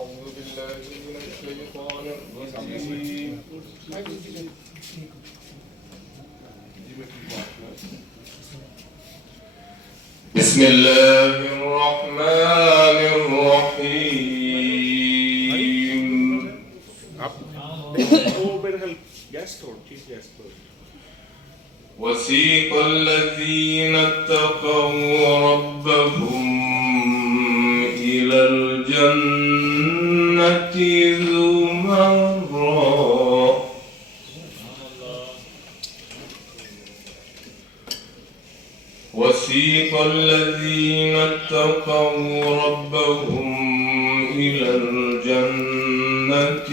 أعوذ بالله من الشيطان الرجيم. بسم الله الرحمن الرحيم. وسيق الذين اتقوا ربهم إلى الجنة زمرا وسيق الذين اتقوا ربهم إلى الجنة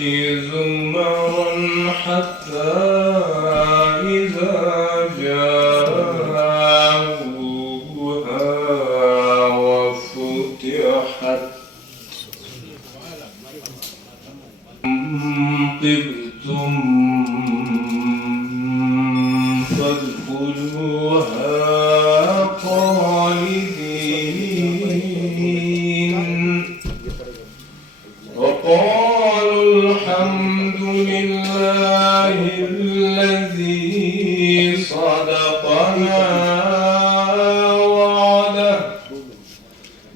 زمرا حتى إذا جاءوها وفتحت طبتم فادخلوها خالدين وقالوا الحمد لله الذي صدقنا وعده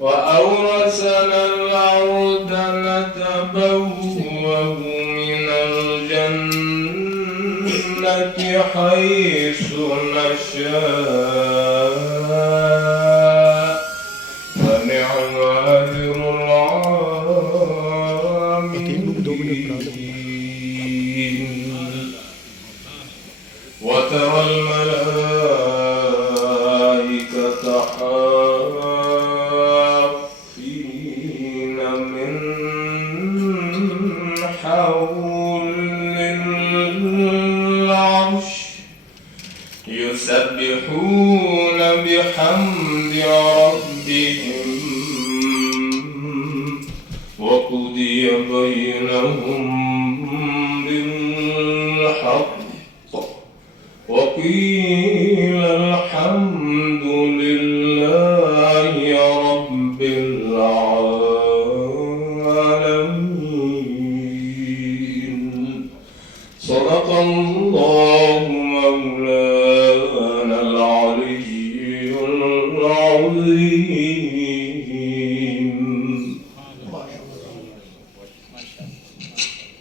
وأورثنا الأرض نتبوأ من الجنة حيث نشاء فنعم أجر العاملين وترى الملائكة حافين من حول العرش يسبحون بحمد ربهم وقضي بينهم بالحق وقيل الحمد لله رب العالمين. صدق الله